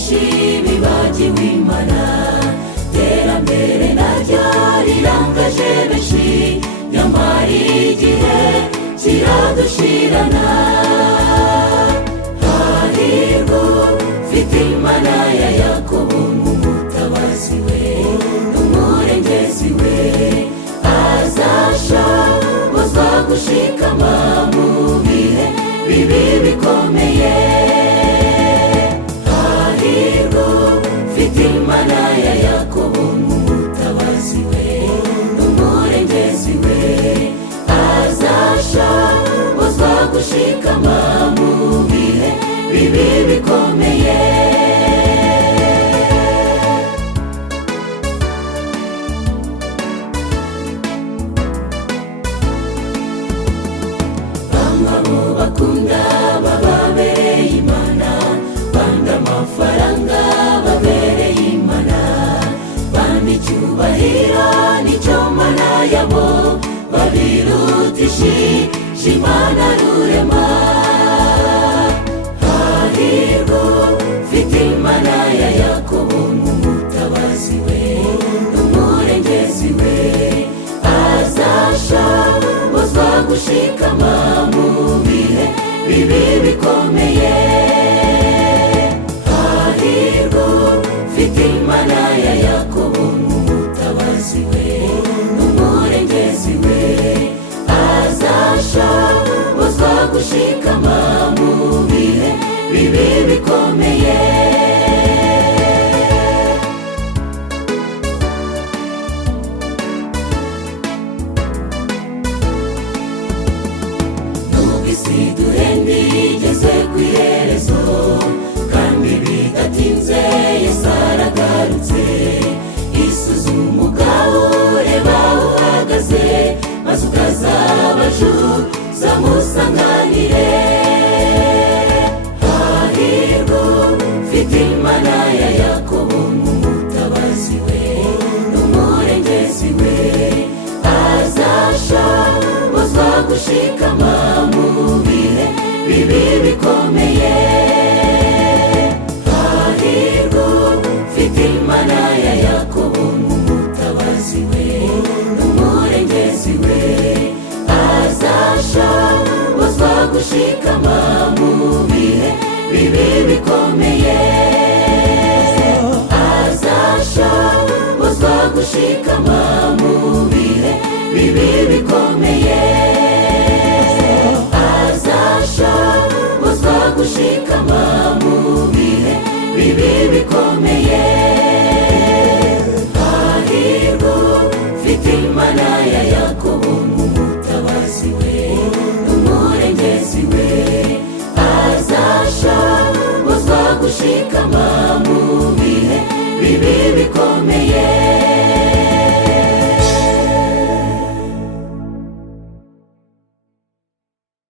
benshi bibagiwe Imana, terambere naryo rirangaje benshi, nyamara igihe kiradushirana. Hahirwa ufite Imana ya Yakobo nk'umutabazi we n'umurengezi we, azashobozwa gushikama mu bihe bibi bikomeye. Hahirwa ufite Imana ya Yakobo nk'umutabazi we n'umurengezi we, azashobozwa gushikama mu bihe bibi bikomeye. Bakunda bababereye Imana, banga amafaranga babereye Imana, banga icyubahiro nicyo Mana yabo, babirutishije Imana rurema. Hahirwa ufite Imana ya Yakobo nk'umutabazi we n'umurengezi we, azashobozwa gushikama mu bihe bibi bikomeye. Hahirwa ufite Imana ya Yakobo nk'umutabazi we n'umurengezi we, azashobozwa gushikama mu bihe bibi bikomeye. Isi duhenda igeze ku iherezo, kandi bidatinze Yesu aragarutse. Isuzume ubwawe ureba aho uhagaze, maze ukazabajuza musanganire. Hahirwa ufite Imana ya Yakobo nk'umutabazi we n'umurengezi we, azashobozwa gushikama mu bihe bibi bikomeye. Hahirwa ufite Imana ya Yakobo nk'umutabazi we n'umurengezi we, azashobozwa gushikama mu bihe bibi bikomeye. Azashobozwa gushikama mu bihe bibi bikomeye. Azashobozwa gushikama mu bihe bibi bikomeye. Hahirwa ufite Imana ya Yakobo nk'umutabazi we n'umurengezi we, azashobozwa gushikama mu bihe bibi bikomeye.